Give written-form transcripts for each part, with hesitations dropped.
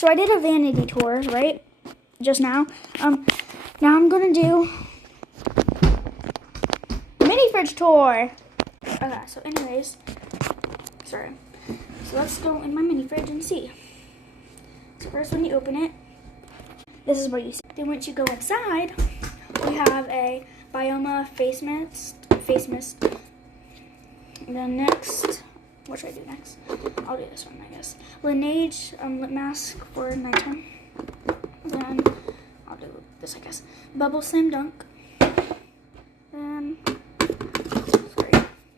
So I did a vanity tour, right? Just now. Now I'm gonna do mini fridge tour. Okay, so anyways, sorry. So let's go in my mini fridge and see. So first when you open it, this is what you see. Then once you go inside, we have a Bioma face mist. And then next, what should I do next? I'll do this one, I guess. Laneige lip mask for nighttime. Then I'll do this, I guess. Bubble Slam Dunk. Then, sorry.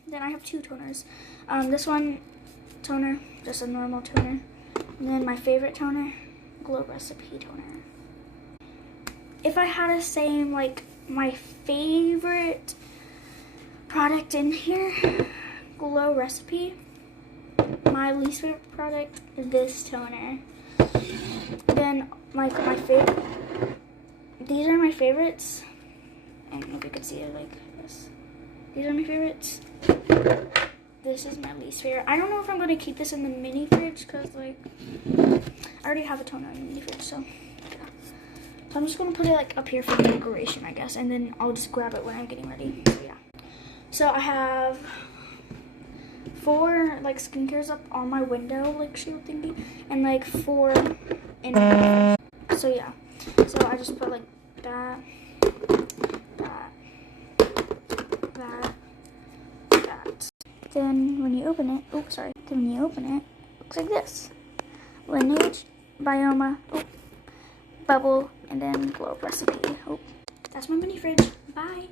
Then I have two toners. This one, toner, just a normal toner. And then my favorite toner, Glow Recipe toner. If I had to say like my favorite product in here, Glow Recipe. My least favorite product is this toner. Then my favorite. These are my favorites. I don't know if you can see it like this. These are my favorites. This is my least favorite. I don't know if I'm gonna keep this in the mini fridge because like I already have a toner in the mini fridge, so yeah. So I'm just gonna put it like up here for decoration, I guess, and then I'll just grab it when I'm getting ready. So yeah. So I have 4 like skincares up on my window, like shield thingy, and like 4 in my fridge. So yeah. So I just put like that. Then when you open it, then when you open it, it looks like this. Laneige, Bioma, Bubble, and then Glow Recipe. That's my mini fridge. Bye.